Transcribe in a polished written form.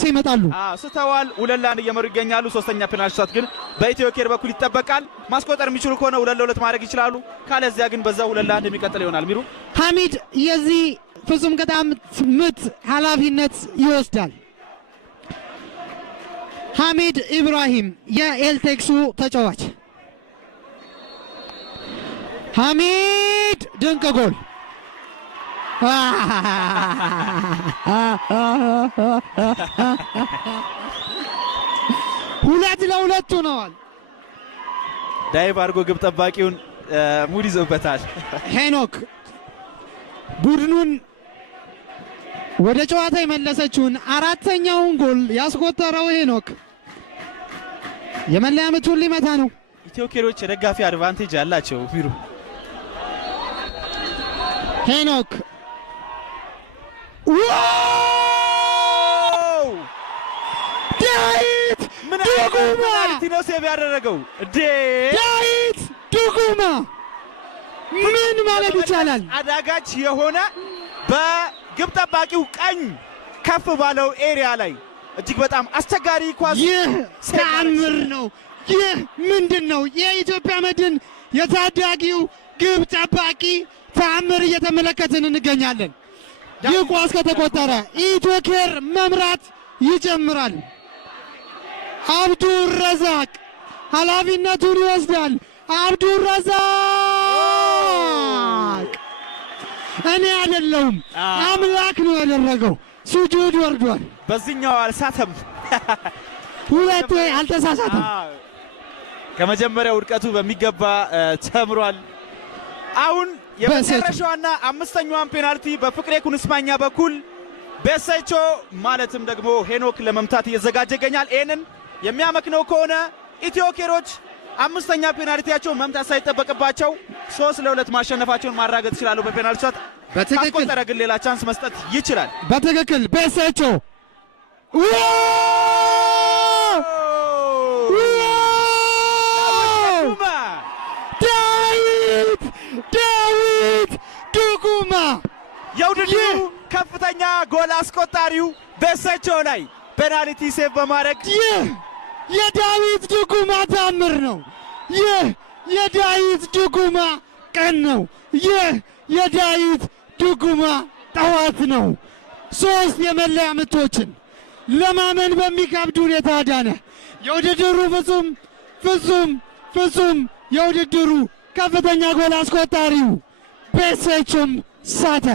እየተመቻቸ ይመጣሉ። ስተዋል ሁለት ለአንድ እየመሩ ይገኛሉ። ሶስተኛ ፔናልቲ ሻት ግን በኢትዮ ኬር በኩል ይጠበቃል። ማስቆጠር የሚችሉ ከሆነ 2-2 ማድረግ ይችላሉ። ካለዚያ ግን በዛው 2-1 የሚቀጥል ይሆናል። ሚሩ ሐሚድ የዚህ ፍጹም ቅጣት ምት ኃላፊነት ይወስዳል። ሐሚድ ኢብራሂም የኤልቴክሱ ተጫዋች። ሐሚድ ድንቅ ጎል! ሁለት ለሁለት ሆነዋል። ዳይቭ አድርጎ ግብ ጠባቂውን ሙድ ይዞበታል። ሄኖክ ቡድኑን ወደ ጨዋታ የመለሰችውን አራተኛውን ጎል ያስቆጠረው ሄኖክ የመለያ ምቱን ሊመታ ነው። ኢትዮ ኬሮች የደጋፊ አድቫንቴጅ አላቸው። ሚሩ ሄኖክ ዋው! ዳዊት ዱጉማ ነው ሴቭ ያደረገው። ዳዊት ዱጉማ ምን ማለት ይቻላል? አዳጋች የሆነ በግብ ጠባቂው ቀኝ ከፍ ባለው ኤሪያ ላይ እጅግ በጣም አስቸጋሪ ኳስ። ይህ ተአምር ነው። ይህ ምንድን ነው? የኢትዮጵያ መድን የታዳጊው ግብ ጠባቂ ተአምር እየተመለከትን እንገኛለን። ይህ ኳስ ከተቆጠረ ኢትዮ ኬር መምራት ይጀምራል። አብዱረዛቅ ኃላፊነቱን ይወስዳል። አብዱረዛቅ እኔ አይደለሁም አምላክ ነው ያደረገው። ሱጁድ ወርዷል። በዚህኛው አልሳተም፣ ሁለቴ አልተሳሳተም። ከመጀመሪያው ውድቀቱ በሚገባ ተምሯል። አሁን የመጨረሻዋና አምስተኛዋን ፔናልቲ በፍቅሬ ኩንስማኛ በኩል በሰቾ ማለትም ደግሞ ሄኖክ ለመምታት እየተዘጋጀ ይገኛል። ይህንን የሚያመክነው ከሆነ ኢትዮ ኬሮች አምስተኛ ፔናልቲያቸውን መምታት ሳይጠበቅባቸው 3-2 ማሸነፋቸውን ማራገጥ ይችላሉ። በፔናልቲ ሻት ካስቆጠረ ግን ሌላ ቻንስ መስጠት ይችላል። በትክክል በሰቾ ዳዊት ዱጉማ የውድድሩ ከፍተኛ ጎል አስቆጣሪው በሰቾ ላይ ፔናልቲ ሴቭ በማድረግ ይህ የዳዊት ዱጉማ ታምር ነው። ይህ የዳዊት ዱጉማ ቀን ነው። ይህ የዳዊት ዱጉማ ጠዋት ነው። 3 የመለያ ምቶችን ለማመን በሚከብድ ሁኔታ አዳነ። የውድድሩ ፍጹም የውድድሩ ከፍተኛ ጎል አስቆጣሪው በሰቾም ሳተ።